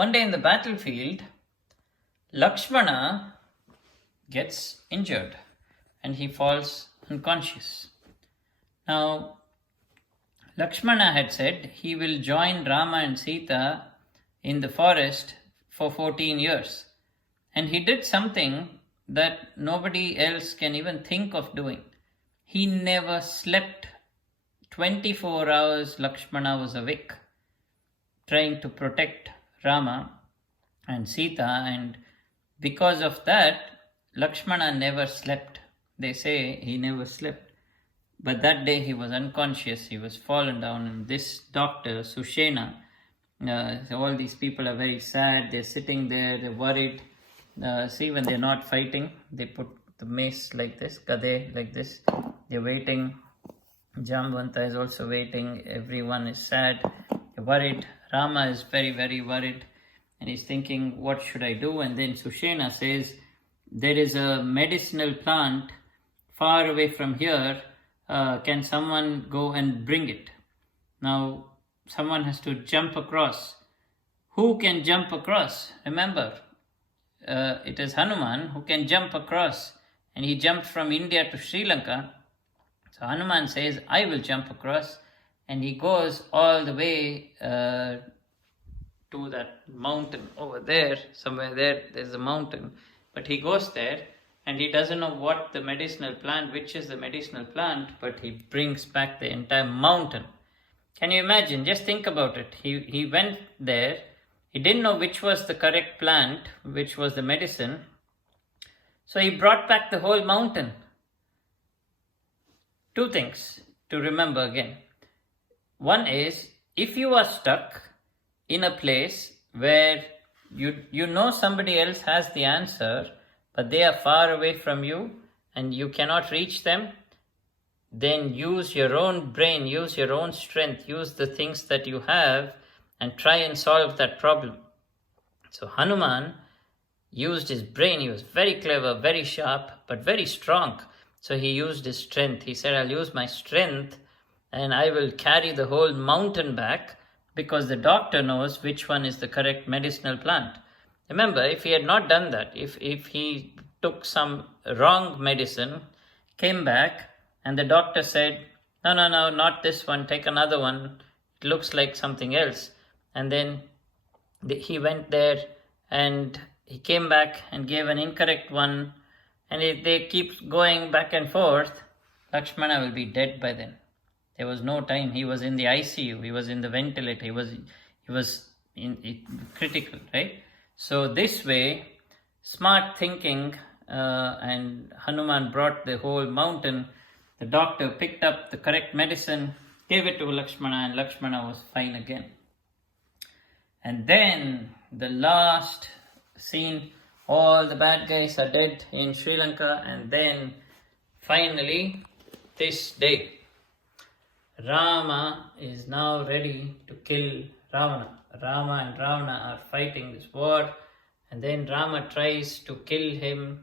One day in the battlefield, Lakshmana gets injured and he falls unconscious. Now, Lakshmana had said he will join Rama and Sita in the forest for 14 years. And he did something that nobody else can even think of doing. He never slept. 24 hours Lakshmana was awake, trying to protect Rama and Sita, and because of that, Lakshmana never slept. They say he never slept. But that day he was unconscious, he was fallen down, and this doctor, Sushena, all these people are very sad, they're sitting there, they're worried. See, when they're not fighting, they put the mace like this, gade like this, they're waiting. Jambavanta is also waiting, everyone is sad, they're worried. Rama is very, very worried, and he's thinking, what should I do? And then Sushena says, there is a medicinal plant far away from here, can someone go and bring it? Now, someone has to jump across. Who can jump across? Remember, it is Hanuman who can jump across, and he jumped from India to Sri Lanka. So Hanuman says, I will jump across, and he goes all the way to that mountain over there, somewhere there's a mountain, but he goes there, and he doesn't know what the medicinal plant, which is the medicinal plant, but he brings back the entire mountain. Can you imagine? Just think about it. He went there, he didn't know which was the correct plant, which was the medicine, so he brought back the whole mountain. Two things to remember again. One is, if you are stuck in a place where you know somebody else has the answer, but they are far away from you and you cannot reach them, then use your own brain, use your own strength, use the things that you have and try and solve that problem. So Hanuman used his brain. He was very clever, very sharp, but very strong. So he used his strength. He said, I'll use my strength and I will carry the whole mountain back, because the doctor knows which one is the correct medicinal plant. Remember, if he had not done that, if he took some wrong medicine, came back, and the doctor said, no, not this one, take another one, it looks like something else. And then he went there and he came back and gave an incorrect one, and if they keep going back and forth, Lakshmana will be dead by then. There was no time. He was in the ICU, he was in the ventilator, he was critical, right? So this way, smart thinking, and Hanuman brought the whole mountain. The doctor picked up the correct medicine, gave it to Lakshmana, and Lakshmana was fine again. And then the last scene, all the bad guys are dead in Sri Lanka, and then finally this day, Rama is now ready to kill Ravana. Rama and Ravana are fighting this war, and then Rama tries to kill him.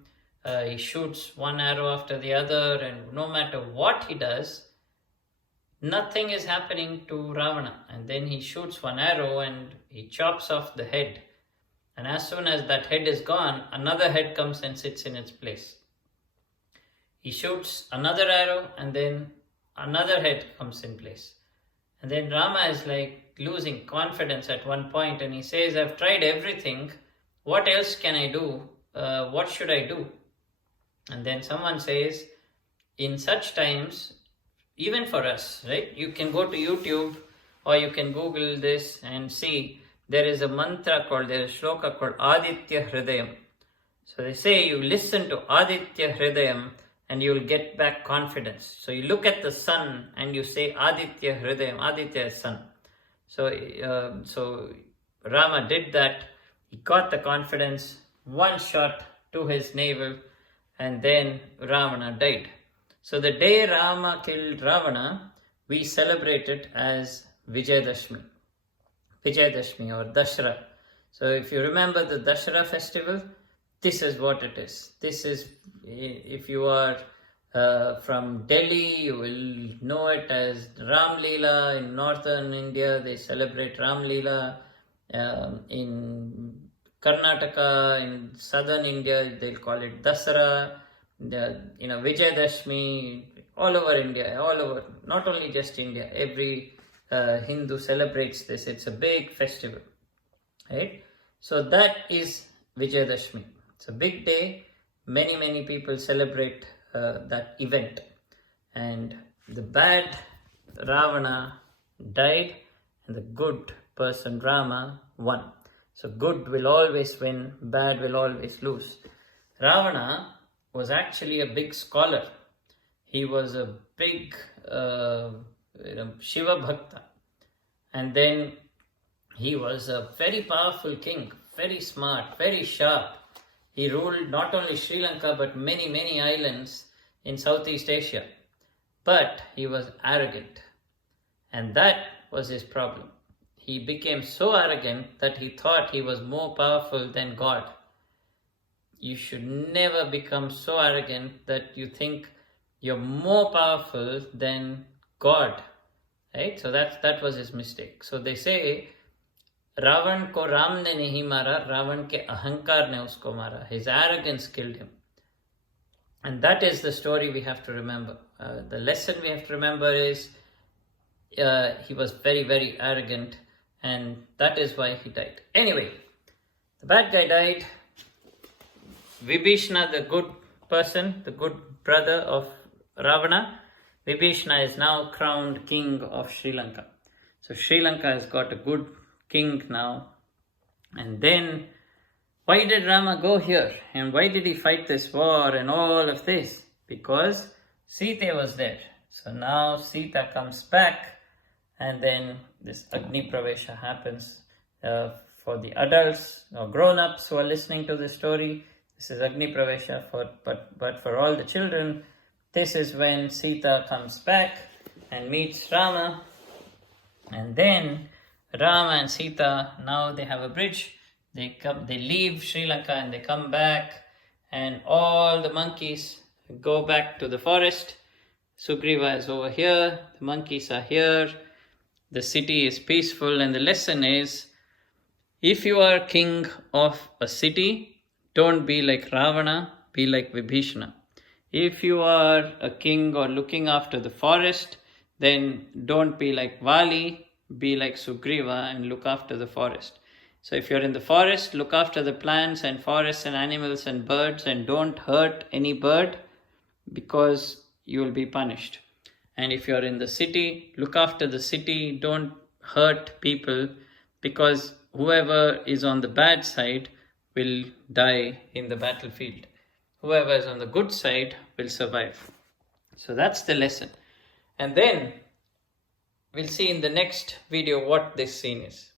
He shoots one arrow after the other, and no matter what he does, nothing is happening to Ravana. And then he shoots one arrow and he chops off the head. And as soon as that head is gone, another head comes and sits in its place. He shoots another arrow and then another head comes in place. And then Rama is like losing confidence at one point, and he says, I've tried everything. What else can I do? What should I do? And then someone says, in such times, even for us, right? You can go to YouTube or you can Google this and see there is a mantra called, there is a shloka called Aditya Hridayam. So they say you listen to Aditya Hridayam and you will get back confidence. So you look at the sun and you say Aditya Hridayam. Aditya is sun. So Rama did that. He got the confidence, one shot to his navel, and then Ravana died. So the day Rama killed Ravana, we celebrate it as Vijayadashami or Dashera. So if you remember the Dashera festival, this is what it is. This is, if you are from Delhi, you will know it as Ram Leela. In northern India, they celebrate Ram Leela. In Karnataka, in southern India, they'll call it Dasara. Vijayadashami, all over India, all over, not only just India, every Hindu celebrates this. It's a big festival, right? So that is Vijayadashami. It's a big day. Many people celebrate that event. And the bad Ravana died and the good person Rama won. So good will always win, bad will always lose. Ravana was actually a big scholar. He was a big Shiva Bhakta. And then he was a very powerful king, very smart, very sharp. He ruled not only Sri Lanka but many islands in Southeast Asia. But he was arrogant. And that was his problem. He became so arrogant that he thought he was more powerful than God. You should never become so arrogant that you think you're more powerful than God. Right? So that was his mistake. So they say, Ravan ko Ram ne nahi mara, Ravan ke ahankar ne usko mara. His arrogance killed him. And that is the story we have to remember. The lesson we have to remember is he was very arrogant, and that is why he died. Anyway, the bad guy died. Vibhishana, the good person, the good brother of Ravana, Vibhishana is now crowned king of Sri Lanka. So Sri Lanka has got a good king now. And then, why did Rama go here? And why did he fight this war and all of this? Because Sita was there. So now Sita comes back, and then this Agni Pravesha happens. For the adults or grown-ups who are listening to this story, this is Agni Pravesha. But for all the children, this is when Sita comes back and meets Rama. And then Rama and Sita, now they have a bridge. They leave Sri Lanka and they come back, and all the monkeys go back to the forest. Sugriva is over here, the monkeys are here, the city is peaceful, and the lesson is, if you are king of a city, don't be like Ravana, be like Vibhishana. If you are a king or looking after the forest, then don't be like Vali, be like Sugriva and look after the forest. So if you're in the forest, look after the plants and forests and animals and birds, and don't hurt any bird, because you will be punished. And if you're in the city, look after the city, don't hurt people, because whoever is on the bad side will die in the battlefield. Whoever is on the good side will survive. So that's the lesson. And then we'll see in the next video what this scene is.